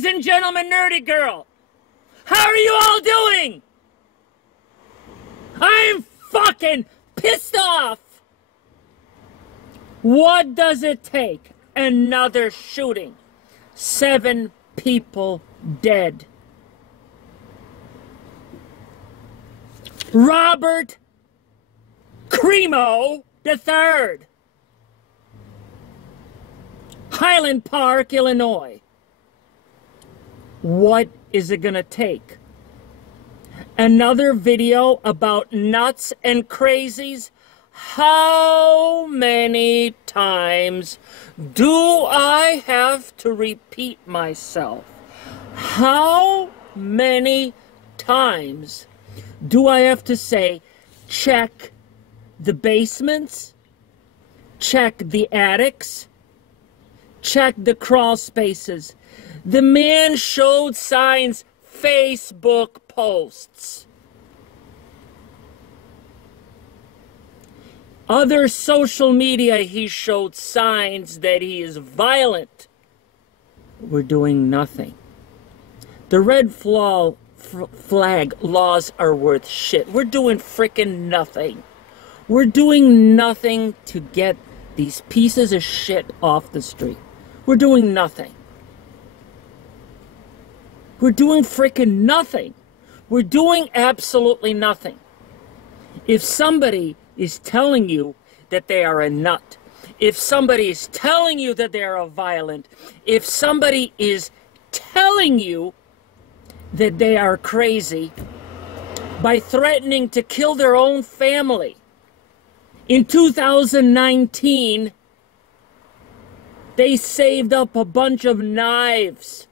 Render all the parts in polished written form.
Ladies and gentlemen, Nerdy Girl, how are you all doing? I'm fucking pissed off. What does it take? Another shooting. 7 people dead. Robert CRIMO III. Highland Park, Illinois. What is it gonna take? Another video about nuts and crazies? How many times do I have to repeat myself? How many times do I have to say, check the basements, check the attics, check the crawl spaces? The man showed signs, Facebook posts. Other social media, he showed signs that he is violent. We're doing nothing. The red flag laws are worth shit. We're doing frickin' nothing. We're doing nothing to get these pieces of shit off the street. We're doing nothing. We're doing frickin' nothing. We're doing absolutely nothing. If somebody is telling you that they are a nut, if somebody is telling you that they are violent, if somebody is telling you that they are crazy by threatening to kill their own family, in 2019, they saved up a bunch of knives.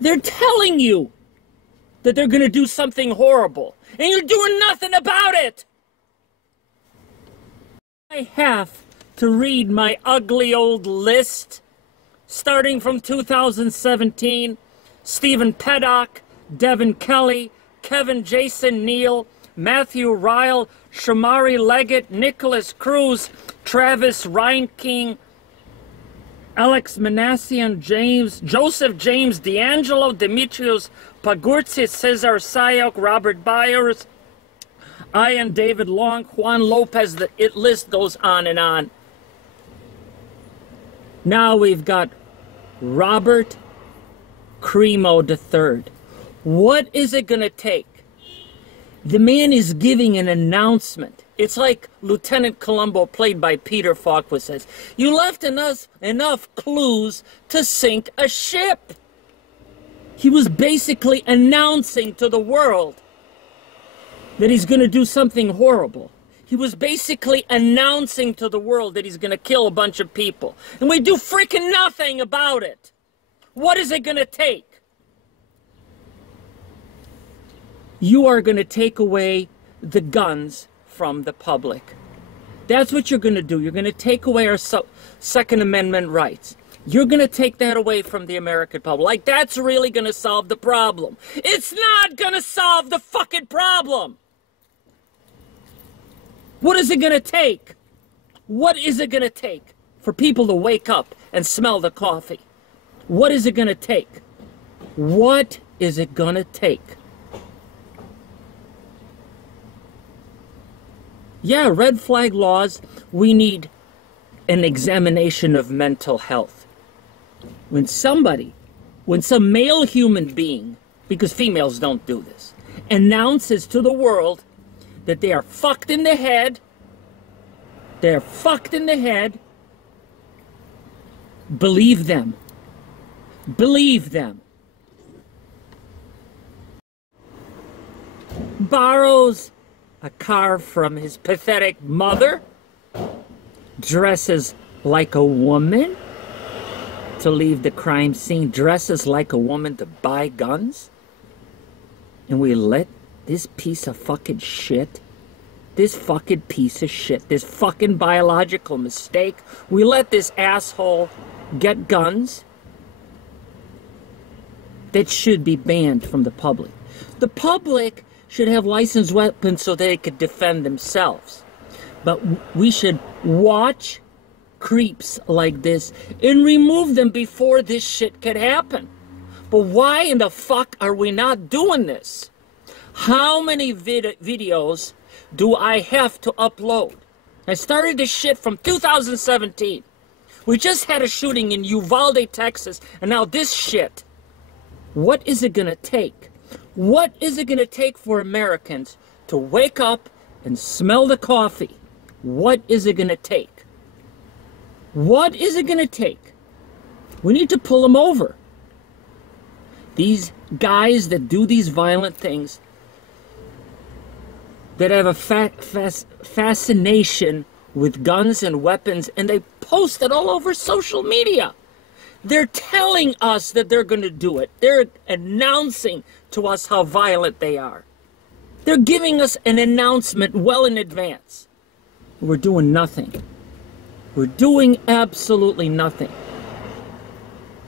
They're telling you that they're going to do something horrible, and you're doing nothing about it. I have to read my ugly old list, starting from 2017. Stephen Paddock, Devin Kelly, Kevin Jason Neal, Matthew Ryle, Shamari Leggett, Nicholas Cruz, Travis Reinking, Alex Manassian, Joseph James, D'Angelo, Demetrios Pagurtsis, Cesar Sayok, Robert Byers, Ian David Long, Juan Lopez. The list goes on and on. Now we've got Robert CRIMO III. What is it going to take? The man is giving an announcement. It's like Lieutenant Columbo, played by Peter Falk, says, you left enough clues to sink a ship. He was basically announcing to the world that he's going to do something horrible. He was basically announcing to the world that he's going to kill a bunch of people. And we do freaking nothing about it. What is it going to take? You are going to take away the guns from the public. That's what you're going to do. You're going to take away our Second Amendment rights. You're going to take that away from the American public. Like, that's really going to solve the problem. It's not going to solve the fucking problem. What is it going to take? What is it going to take for people to wake up and smell the coffee? What is it going to take? What is it going to take? Yeah, red flag laws, we need an examination of mental health. When some male human being, because females don't do this, announces to the world that they are fucked in the head, believe them. Believe them. Borrows a car from his pathetic mother, dresses like a woman to leave the crime scene, dresses like a woman to buy guns, and we let this piece of fucking shit, this fucking piece of shit, this fucking biological mistake, we let this asshole get guns that should be banned from the public. The public should have licensed weapons so they could defend themselves. But we should watch creeps like this and remove them before this shit could happen. But why in the fuck are we not doing this? How many videos do I have to upload? I started this shit from 2017. We just had a shooting in Uvalde, Texas, and now this shit. What is it gonna take? What is it gonna take for Americans to wake up and smell the coffee? What is it gonna take? What is it gonna take? We need to pull them over. These guys that do these violent things, that have a fascination with guns and weapons, and they post it all over social media. They're telling us that they're going to do it. They're announcing to us how violent they are. They're giving us an announcement well in advance. We're doing nothing. We're doing absolutely nothing.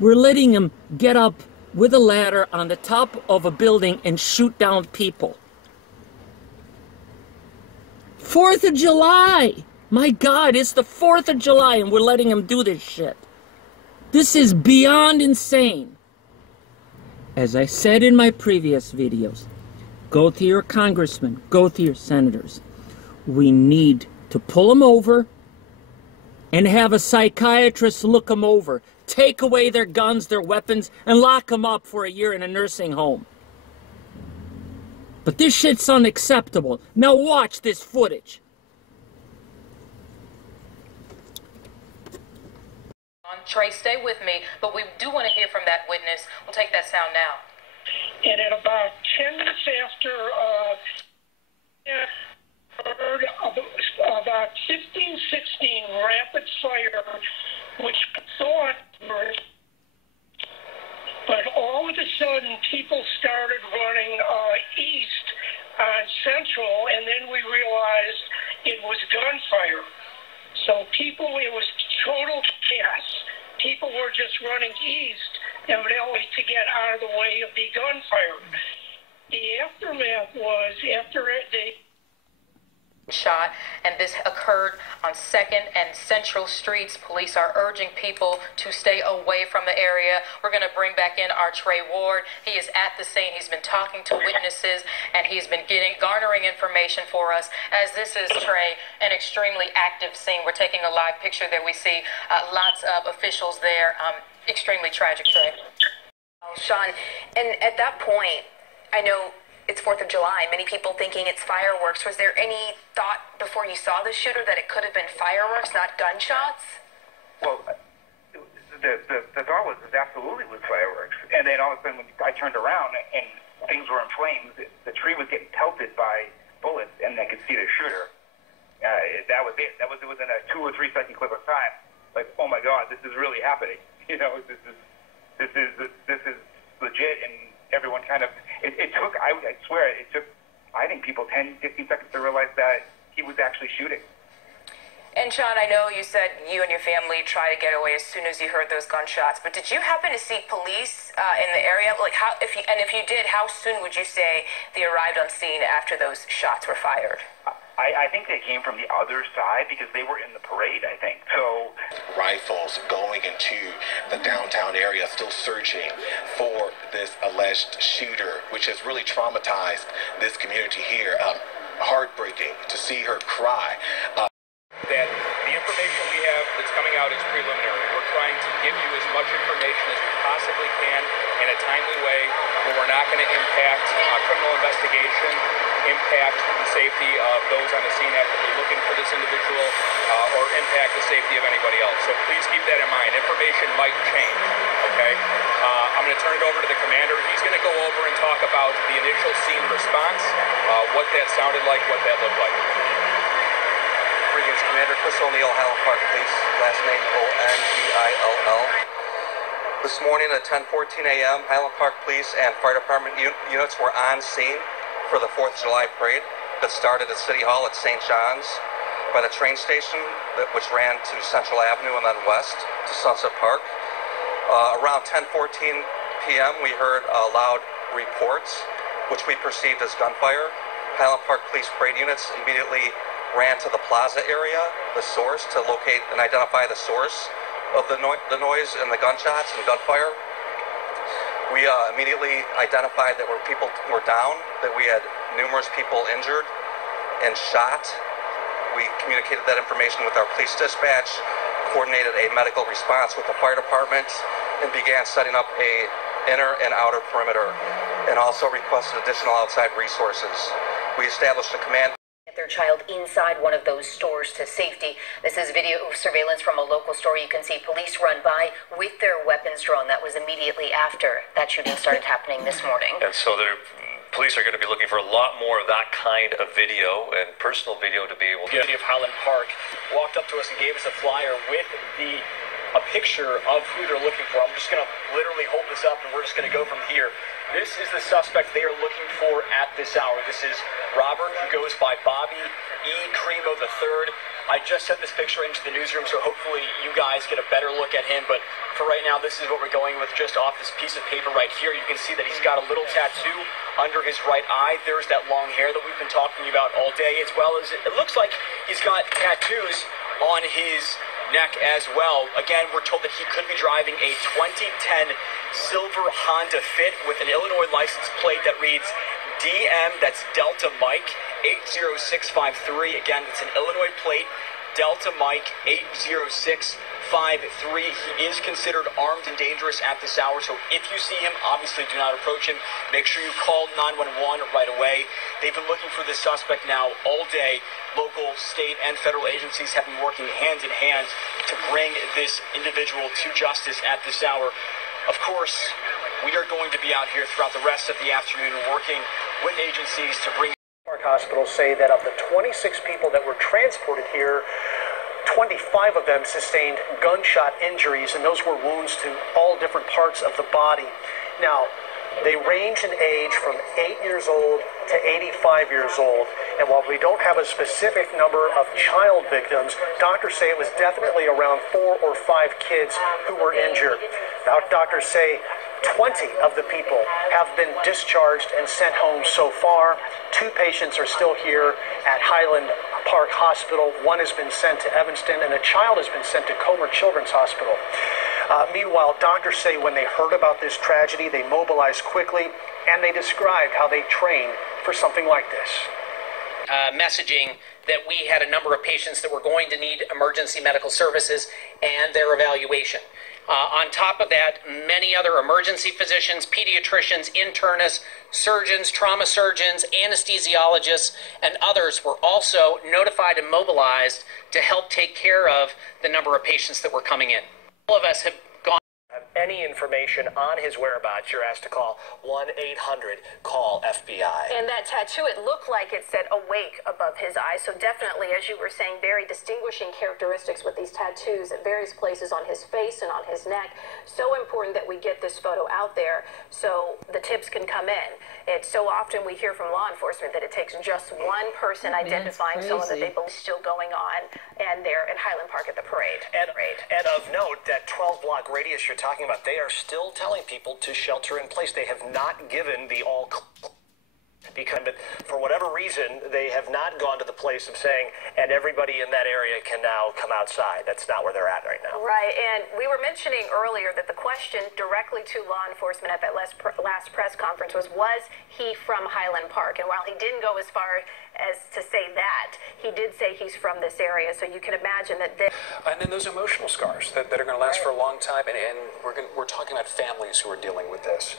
We're letting them get up with a ladder on the top of a building and shoot down people. 4th of July! My God, it's the 4th of July and we're letting them do this shit. This is beyond insane. As I said in my previous videos, go to your congressmen, go to your senators. We need to pull them over and have a psychiatrist look them over. Take away their guns, their weapons, and lock them up for a year in a nursing home. But this shit's unacceptable. Now watch this footage. Trey, stay with me, but we do want to hear from that witness. We'll take that sound now. And at about 10 minutes after, heard about 15, 16 rapid fire, which I thought were, but all of a sudden people started running east on Central, and then we realized it was gunfire. So it was total chaos. People were just running east, evidently to get out of the way of the gunfire. The aftermath was after they shot, and this occurred on 2nd and Central Streets. Police are urging people to stay away from the area. We're going to bring back in our Trey Ward. He is at the scene. He's been talking to witnesses, and he's been garnering information for us. As this is, Trey, an extremely active scene. We're taking a live picture there. We see lots of officials there. Extremely tragic, Trey. Sean, and at that point, I know it's 4th of July, many people thinking it's fireworks. Was there any thought before you saw the shooter that it could have been fireworks, not gunshots? Well, the thought was absolutely was fireworks. And then all of a sudden when I turned around and things were in flames, the tree was getting pelted by bullets, and I could see the shooter. That was it. It was in a 2 or 3 second clip of time. Like, oh my God, this is really happening. You know, this is legit, and everyone kind of, it took, I swear, it took, I think people 10, 15 seconds to realize that he was actually shooting. And Sean, I know you said you and your family tried to get away as soon as you heard those gunshots, but did you happen to see police in the area? Like, if you did, how soon would you say they arrived on scene after those shots were fired? I think they came from the other side because they were in the parade, I think. So rifles going into the downtown area, still searching for this alleged shooter, which has really traumatized this community here. Heartbreaking to see her cry. That the information we have that's coming out is preliminary. We're trying to give you as much information as we possibly can in a timely way, where we're not going to impact criminal investigation, impact the safety of those on the scene actively looking for this individual, or impact the safety of anybody else. So please keep that in mind. Information might change, okay? I'm going to turn it over to the commander. He's going to go over and talk about the initial scene response, what that sounded like, what that looked like. Greetings, Commander. Chris O'Neill, Highland Park Police, last name O'Neill. This morning at 10:14 a.m., Highland Park Police and Fire Department units were on scene for the 4th of July parade that started at City Hall at St. John's by the train station, which ran to Central Avenue and then west to Sunset Park. Around 10:14 p.m., we heard loud reports, which we perceived as gunfire. Highland Park Police parade units immediately ran to the plaza area, the source, to locate and identify the source of the noise and the gunshots and gunfire. We immediately identified that people were down, that we had numerous people injured and shot. We communicated that information with our police dispatch, coordinated a medical response with the fire department, and began setting up a inner and outer perimeter, and also requested additional outside resources. We established a command. Their child inside one of those stores to safety. This is video surveillance from a local store. You can see police run by with their weapons drawn. That was immediately after that shooting started happening this morning. And so the police are going to be looking for a lot more of that kind of video and personal video to be able to. The city of Highland Park walked up to us and gave us a flyer with a picture of who they're looking for. I'm just going to literally hold this up and we're just going to go from here. This is the suspect they are looking for at this hour. This is Robert, who goes by Bobby E. CRIMO III. I just sent this picture into the newsroom, so hopefully you guys get a better look at him. But for right now, this is what we're going with just off this piece of paper right here. You can see that he's got a little tattoo under his right eye. There's that long hair that we've been talking about all day, as well as it looks like he's got tattoos on his neck as well. Again, we're told that he could be driving a 2010 silver Honda Fit with an Illinois license plate that reads DM, that's Delta Mike 80653. Again, it's an Illinois plate, Delta Mike 80653. He is considered armed and dangerous at this hour, so if you see him, obviously do not approach him. Make sure you call 911 right away. They've been looking for this suspect now all day. Local, state, and federal agencies have been working hand in hand to bring this individual to justice at this hour. Of course, we are going to be out here throughout the rest of the afternoon working with agencies to bring. Park hospitals say that of the 26 people that were transported here, 25 of them sustained gunshot injuries, and those were wounds to all different parts of the body. Now, they range in age from 8 years old to 85 years old. And while we don't have a specific number of child victims, doctors say it was definitely around 4 or 5 kids who were injured. Now, doctors say 20 of the people have been discharged and sent home so far. 2 patients are still here at Highland Park Hospital. 1 has been sent to Evanston, and a child has been sent to Comer Children's Hospital. Meanwhile, doctors say when they heard about this tragedy, they mobilized quickly, and they described how they trained for something like this. Messaging that we had a number of patients that were going to need emergency medical services and their evaluation. On top of that, many other emergency physicians, pediatricians, internists, surgeons, trauma surgeons, anesthesiologists, and others were also notified and mobilized to help take care of the number of patients that were coming in. All of us have gone. Any information on his whereabouts, you're asked to call 1-800-CALL-FBI. And that tattoo, it looked like it said awake above his eye. So definitely, as you were saying, very distinguishing characteristics with these tattoos at various places on his face and on his neck. So important that we get this photo out there so the tips can come in. It's so often we hear from law enforcement that it takes just one person identifying someone that they believe is still going on, and they're in Highland Park at the parade. And of note, that 12-block radius you're talking about, they are still telling people to shelter in place. They have not given the all because for whatever reason, they have not gone to the place of saying, and everybody in that area can now come outside. That's not where they're at right now. Right, and we were mentioning earlier that the question directly to law enforcement at that last press conference was he from Highland Park? And while he didn't go as far as to say that, he did say he's from this area, so you can imagine that and then those emotional scars that are going to last for a long time, and we're talking about families who are dealing with this.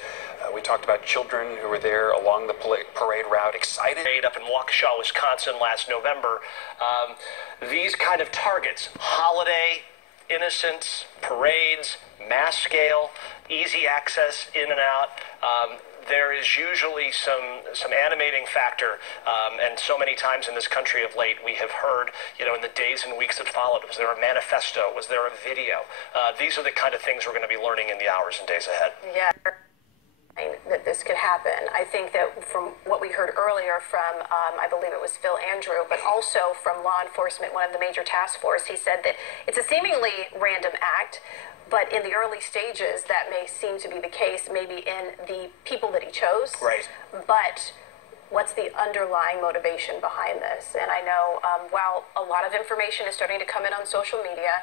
We talked about children who were there along the parade route, excited. Up in Waukesha, Wisconsin last November. These kind of targets, holiday, innocence, parades, mass scale, easy access in and out. There is usually some animating factor, and so many times in this country of late we have heard, in the days and weeks that followed, was there a manifesto, was there a video? These are the kind of things we're going to be learning in the hours and days ahead. Yeah, that this could happen. I think that from what we heard earlier from, I believe it was Phil Andrew, but also from law enforcement, one of the major task force, he said that it's a seemingly random act, but in the early stages, that may seem to be the case, maybe in the people that he chose. Right. But what's the underlying motivation behind this? And I know while a lot of information is starting to come in on social media,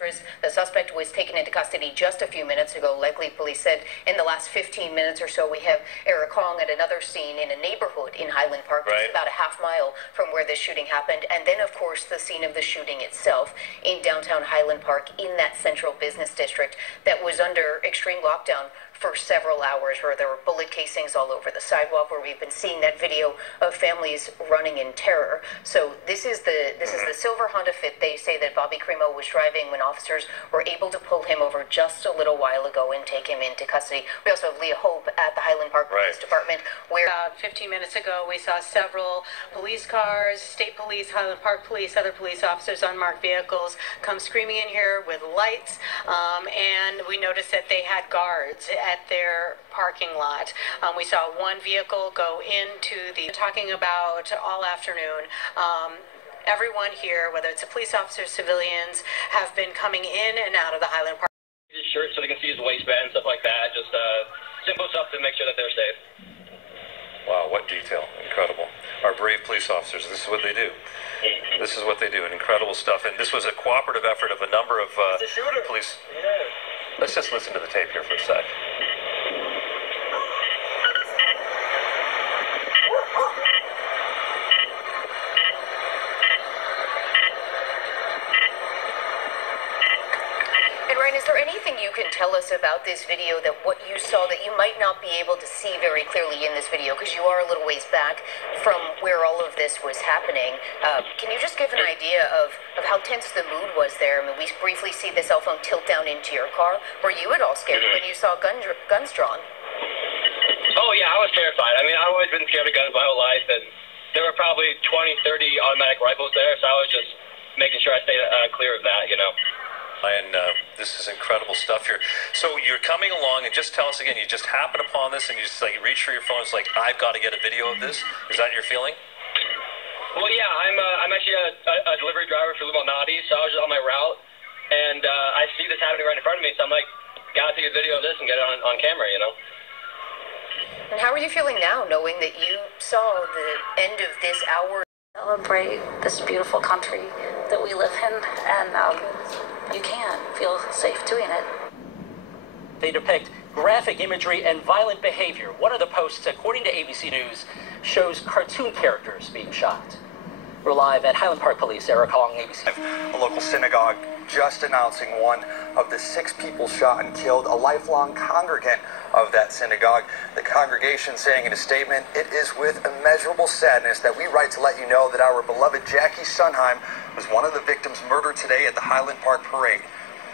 The suspect was taken into custody just a few minutes ago. Likely, police said in the last 15 minutes or so. We have Eric Hong at another scene in a neighborhood in Highland Park, just about a half mile from where this shooting happened. And then, of course, the scene of the shooting itself in downtown Highland Park in that central business district that was under extreme lockdown for several hours, where there were bullet casings all over the sidewalk, where we've been seeing that video of families running in terror. So this is the silver Honda Fit they say that Bobby CRIMO was driving when officers were able to pull him over just a little while ago and take him into custody. We also have Leah Hope at the Highland Park Police Department, where about 15 minutes ago we saw several police cars, state police, Highland Park police, other police officers, unmarked vehicles come screaming in here with lights, and we noticed that they had guards at their parking lot. We saw one vehicle go into the, talking about all afternoon, everyone here, whether it's a police officer, civilians, have been coming in and out of the Highland Park. His shirt so they can see his waistband, stuff like that, just simple stuff to make sure that they're safe. Wow, what detail. Incredible. Our brave police officers, this is what they do. This is what they do, and incredible stuff. And this was a cooperative effort of a number of police. Yeah. Let's just listen to the tape here for a sec. Is there anything you can tell us about this video, that what you saw that you might not be able to see very clearly in this video, because you are a little ways back from where all of this was happening? Can you just give an idea of how tense the mood was there? I mean, we briefly see the cell phone tilt down into your car. Were you at all scared when you saw guns drawn? Oh, yeah, I was terrified. I mean, I've always been scared of guns my whole life, and there were probably 20, 30 automatic rifles there, so I was just making sure I stayed clear of that, you know. And this is incredible stuff here. So you're coming along, and just tell us again, you just happen upon this, and you just like reach for your phone. It's like, I've got to get a video of this. Is that your feeling? Well, yeah, I'm actually a delivery driver for Lumonati, so I was just on my route, and I see this happening right in front of me, so I'm like, gotta take a video of this and get it on camera, you know. And how are you feeling now, knowing that you saw the end of this hour? Celebrate this beautiful country that we live in, and you can feel safe doing it. They depict graphic imagery and violent behavior. One of the posts, according to ABC News, shows cartoon characters being shot. We're live at Highland Park Police. Eric Hong, ABC. A local synagogue just announcing one of the 6 people shot and killed, a lifelong congregant of that synagogue. The congregation saying in a statement, "It is with immeasurable sadness that we write to let you know that our beloved Jackie Sunheim was one of the victims murdered today at the Highland Park Parade."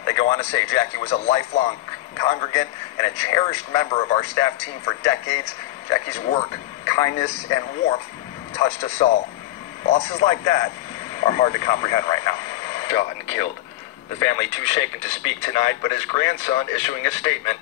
They go on to say Jackie was a lifelong congregant and a cherished member of our staff team for decades. Jackie's work, kindness, and warmth touched us all. Losses like that are hard to comprehend right now. Shot and killed. The family too shaken to speak tonight, but his grandson issuing a statement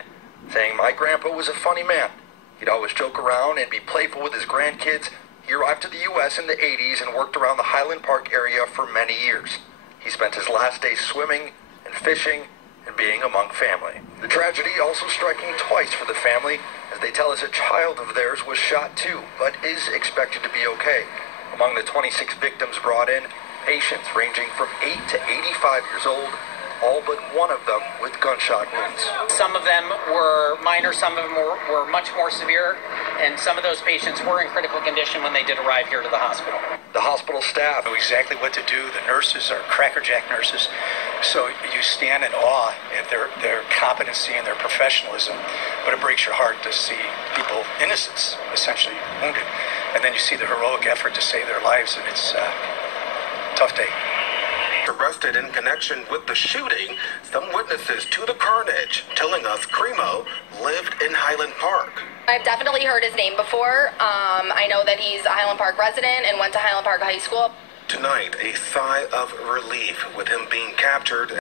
saying, "My grandpa was a funny man. He'd always joke around and be playful with his grandkids. He arrived to the U.S. in the 80s and worked around the Highland Park area for many years. He spent his last days swimming and fishing and being among family." The tragedy also striking twice for the family, as they tell us a child of theirs was shot too, but is expected to be okay. Among the 26 victims brought in, patients ranging from 8 to 85 years old, all but one of them with gunshot wounds. Some of them were minor, some of them were much more severe, and some of those patients were in critical condition when they did arrive here to the hospital. The hospital staff know exactly what to do. The nurses are crackerjack nurses, so you stand in awe at their competency and their professionalism, but it breaks your heart to see people, innocents, essentially wounded, and then you see the heroic effort to save their lives, and it's a tough day. Arrested in connection with the shooting, some witnesses to the carnage telling us CRIMO lived in Highland Park. I've definitely heard his name before. I know that he's a Highland Park resident and went to Highland Park High School. Tonight, a sigh of relief with him being captured.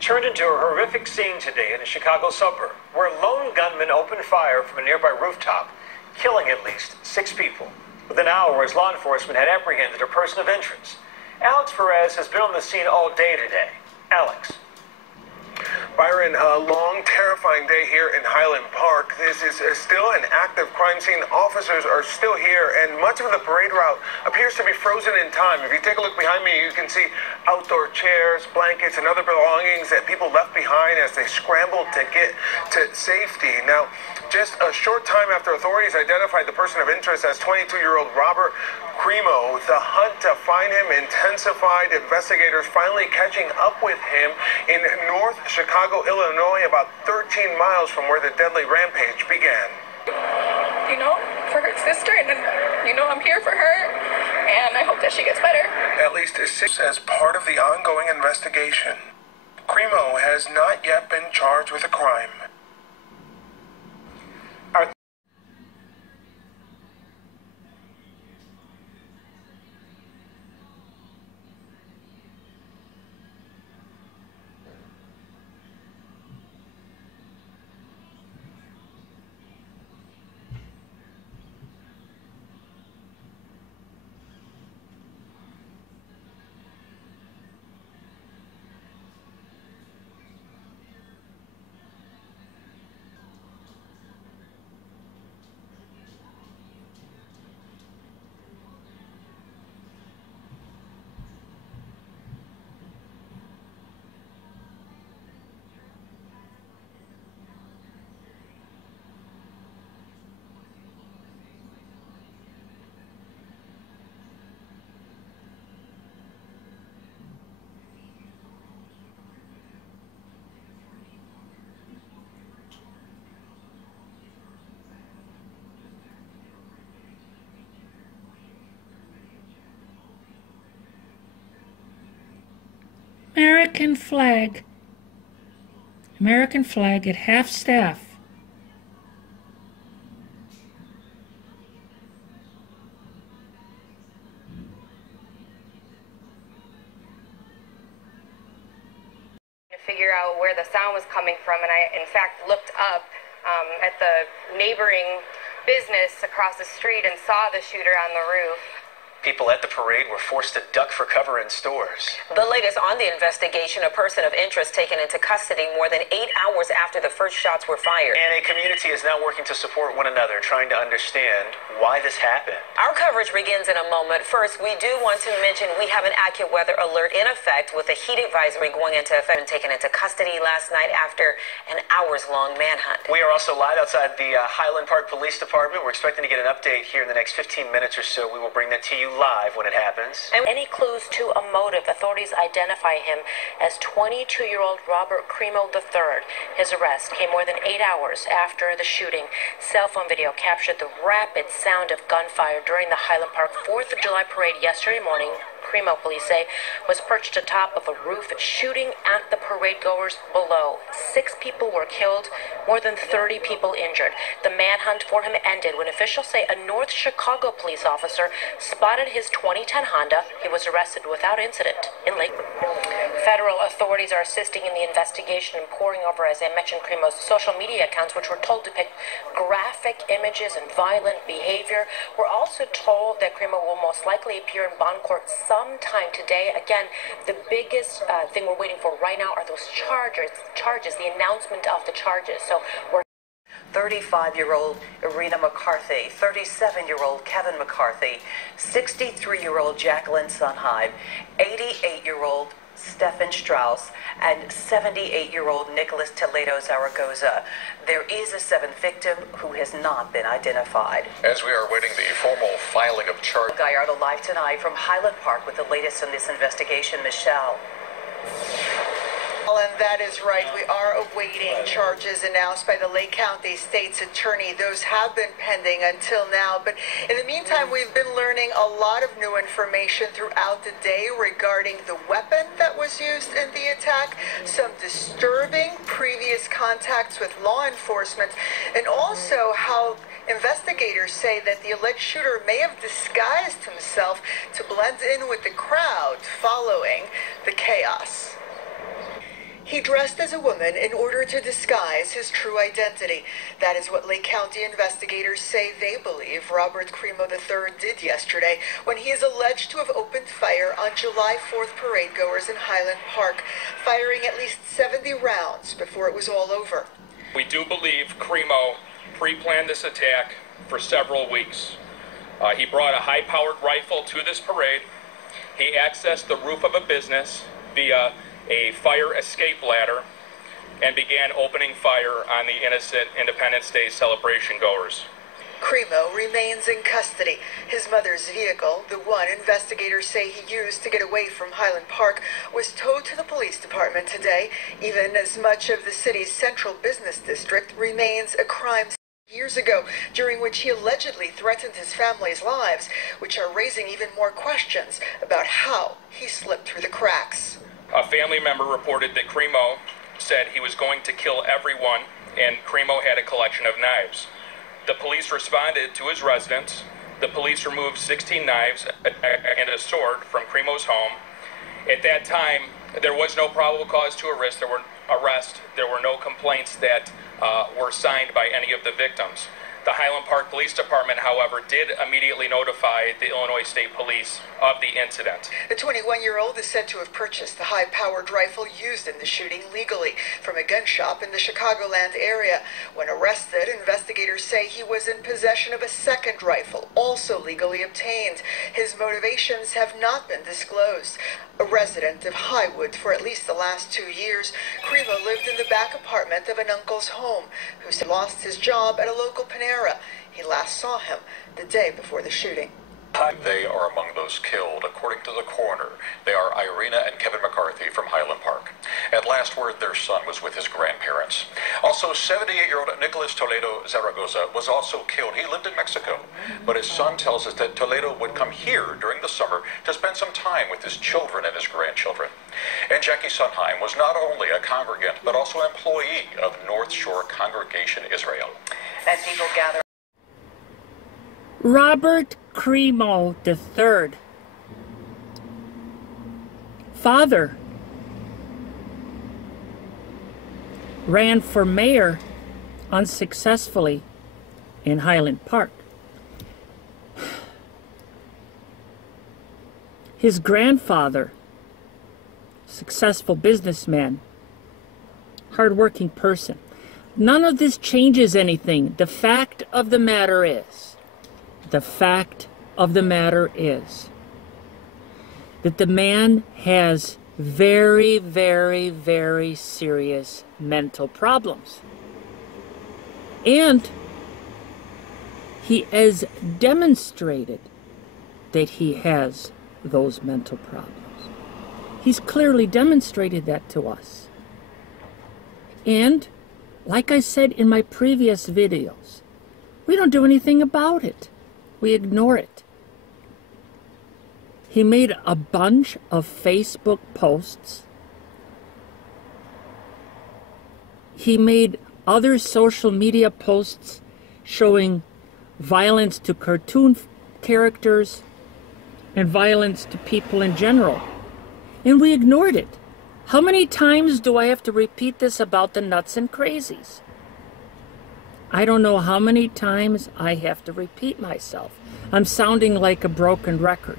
Turned into a horrific scene today in a Chicago suburb, where lone gunmen opened fire from a nearby rooftop, killing at least 6 people. Within hours, law enforcement had apprehended a person of interest. Alex Perez has been on the scene all day today. Alex. Byron, a long, terrifying day here in Highland Park. This is still an active crime scene. Officers are still here, and much of the parade route appears to be frozen in time. If you take a look behind me, you can see outdoor chairs, blankets, and other belongings that people left behind as they scrambled to get to safety. Now, just a short time after authorities identified the person of interest as 22-year-old Robert CRIMO, the hunt to find him intensified. Investigators finally catching up with him in North Chicago, Illinois, about 13 miles from where the deadly rampage began. You know, for her sister, and you know I'm here for her, and I hope that she gets better. At least 6 as part of the ongoing investigation. CRIMO has not yet been charged with a crime. American flag at half staff. To figure out where the sound was coming from, and I in fact looked up at the neighboring business across the street and saw the shooter on the roof. People at the parade were forced to duck for cover in stores. The latest on the investigation, a person of interest taken into custody more than 8 hours after the first shots were fired. And a community is now working to support one another, trying to understand why this happened. Our coverage begins in a moment. First, we do want to mention we have an AccuWeather alert in effect with a heat advisory going into effect and taken into custody last night after an hours-long manhunt. We are also live outside the Highland Park Police Department. We're expecting to get an update here in the next 15 minutes or so. We will bring that to you live when it happens. And any clues to a motive? Authorities identify him as 22-year-old Robert CRIMO III. His arrest came more than 8 hours after the shooting. Cell phone video captured the rapid sound of gunfire during the Highland Park 4th of July parade yesterday morning. CRIMO, police say, was perched atop of a roof shooting at the parade goers below. 6 people were killed, more than 30 people injured. The manhunt for him ended when officials say a North Chicago police officer spotted his 2010 Honda. He was arrested without incident in Lake. Federal authorities are assisting in the investigation and poring over, as I mentioned, CRIMO's social media accounts, which were told to depict graphic images and violent behavior. We're also told that CRIMO will most likely appear in bond court sometime today. Again, the biggest thing we're waiting for right now are those charges, the announcement of the charges. So we're 35-year-old Irina McCarthy, 37-year-old Kevin McCarthy, 63-year-old Jacqueline Sunheim, 88-year-old Stephen Strauss, and 78-year-old Nicholas Toledo Zaragoza. There is a 7th victim who has not been identified. As we are awaiting the formal filing of charges. Gallardo live tonight from Highland Park with the latest on this investigation. Michelle. And that is right. We are awaiting charges announced by the Lake County State's Attorney. Those have been pending until now. But in the meantime, we've been learning a lot of new information throughout the day regarding the weapon that was used in the attack, some disturbing previous contacts with law enforcement, and also how investigators say that the alleged shooter may have disguised himself to blend in with the crowd following the chaos. He dressed as a woman in order to disguise his true identity. That is what Lake County investigators say they believe Robert CRIMO III did yesterday when he is alleged to have opened fire on July 4th parade goers in Highland Park, firing at least 70 rounds before it was all over. We do believe CRIMO pre-planned this attack for several weeks. He brought a high-powered rifle to this parade. He accessed the roof of a business via a fire escape ladder and began opening fire on the innocent Independence Day celebration goers. CRIMO remains in custody. His mother's vehicle, the one investigators say he used to get away from Highland Park, was towed to the police department today, even as much of the city's central business district remains a crime scene years ago, during which he allegedly threatened his family's lives, which are raising even more questions about how he slipped through the cracks. A family member reported that CRIMO said he was going to kill everyone, and CRIMO had a collection of knives. The police responded to his residence. The police removed 16 knives and a sword from CRIMO's home. At that time, there was no probable cause to arrest. There were no complaints that were signed by any of the victims. The Highland Park Police Department, however, did immediately notify the Illinois State Police of the incident. The 21-year-old is said to have purchased the high-powered rifle used in the shooting legally from a gun shop in the Chicagoland area. When arrested, investigators say he was in possession of a second rifle, also legally obtained. His motivations have not been disclosed. A resident of Highwood for at least the last 2 years, CRIMO lived in the back apartment of an uncle's home, who lost his job at a local Panera. He last saw him the day before the shooting. They are among those killed. According to the coroner, they are Irina and Kevin McCarthy from Highland Park. At last word, their son was with his grandparents. Also, 78-year-old Nicholas Toledo Zaragoza was also killed. He lived in Mexico, but his son tells us that Toledo would come here during the summer to spend some time with his children and his grandchildren. And Jackie Sondheim was not only a congregant, but also an employee of North Shore Congregation Israel. And people gather. Robert CRIMO III, father, ran for mayor unsuccessfully in Highland Park. His grandfather, successful businessman, hardworking person. None of this changes anything. The fact of the matter is that the man has very, very, very serious mental problems. And he has demonstrated that he has those mental problems. He's clearly demonstrated that to us. And, like I said in my previous videos, we don't do anything about it. We ignore it. He made a bunch of Facebook posts. He made other social media posts showing violence to cartoon characters and violence to people in general. And we ignored it. How many times do I have to repeat this about the nuts and crazies? I don't know how many times I have to repeat myself. I'm sounding like a broken record.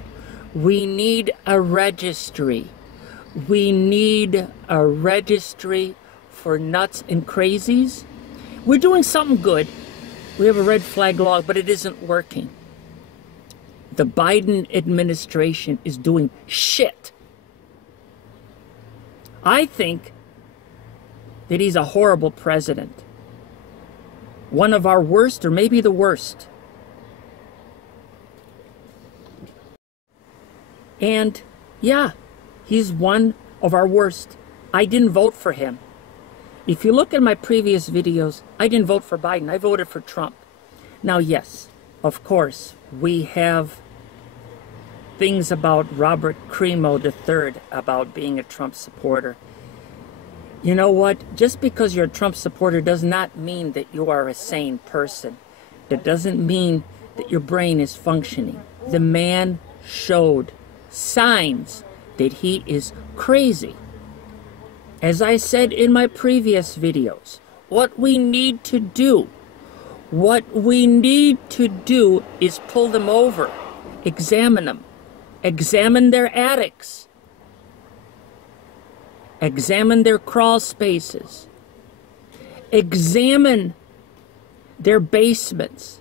We need a registry. We need a registry for nuts and crazies. We're doing something good. We have a red flag law, but it isn't working. The Biden administration is doing shit. I think that he's a horrible president. One of our worst, or maybe the worst. And yeah, he's one of our worst. I didn't vote for him. If you look at my previous videos, I didn't vote for Biden. I voted for Trump. Now, yes, of course, we have things about Robert CRIMO III about being a Trump supporter. You know what? Just because you're a Trump supporter does not mean that you are a sane person. That doesn't mean that your brain is functioning. The man showed signs that he is crazy. As I said in my previous videos, what we need to do is pull them over, examine them, examine their attics, examine their crawl spaces, examine their basements.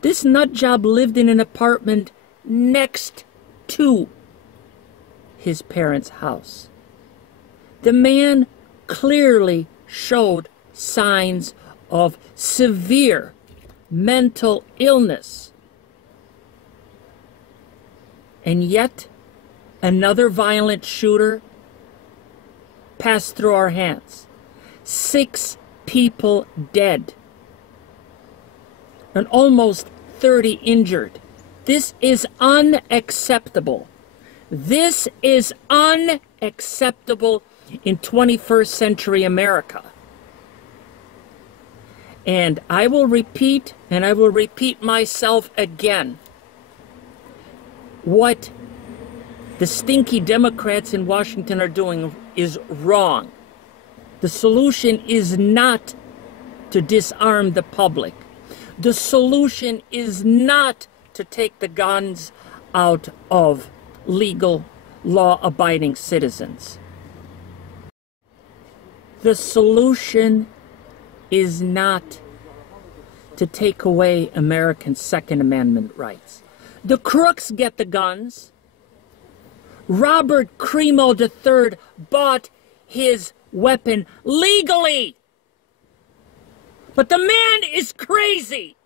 This nut job lived in an apartment next to his parents' house. The man clearly showed signs of severe mental illness. And yet, another violent shooter passed through our hands. 6 people dead. And almost 30 injured. This is unacceptable. This is unacceptable in 21st century America. And I will repeat, and I will repeat myself again, what the stinky Democrats in Washington are doing is wrong. The solution is not to disarm the public. The solution is not to take the guns out of legal, law-abiding citizens. The solution is not to take away American Second Amendment rights. The crooks get the guns. Robert CRIMO III bought his weapon legally. But the man is crazy.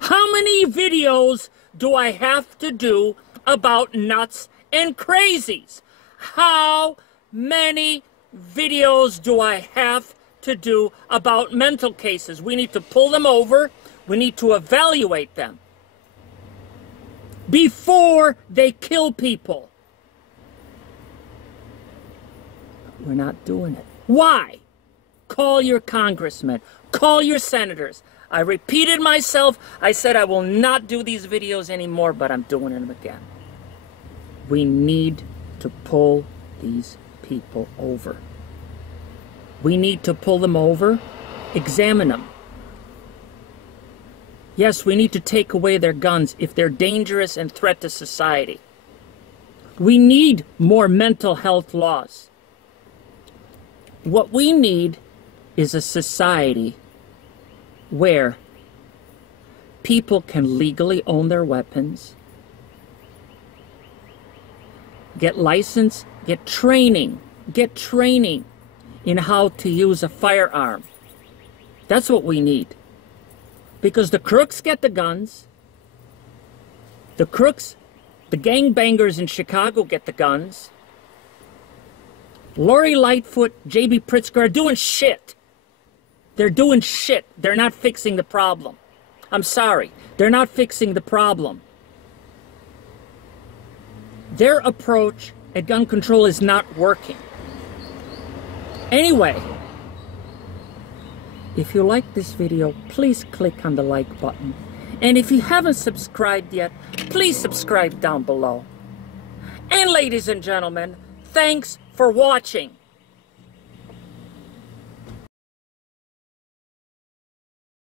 How many videos do I have to do about nuts and crazies? How many videos do I have to do about mental cases? We need to pull them over. We need to evaluate them before they kill people. We're not doing it. Why? Call your congressmen. Call your senators. I repeated myself. I said I will not do these videos anymore, but I'm doing them again. We need to pull these people over. We need to pull them over, examine them. Yes, we need to take away their guns if they're dangerous and threat to society. We need more mental health laws. What we need is a society where people can legally own their weapons, get license, get training in how to use a firearm. That's what we need. Because the crooks get the guns. The crooks, the gangbangers in Chicago get the guns. Lori Lightfoot, J.B. Pritzker are doing shit. They're doing shit. They're not fixing the problem. I'm sorry. They're not fixing the problem. Their approach at gun control is not working. Anyway, if you like this video, please click on the like button. And if you haven't subscribed yet, please subscribe down below. And ladies and gentlemen, thanks for watching.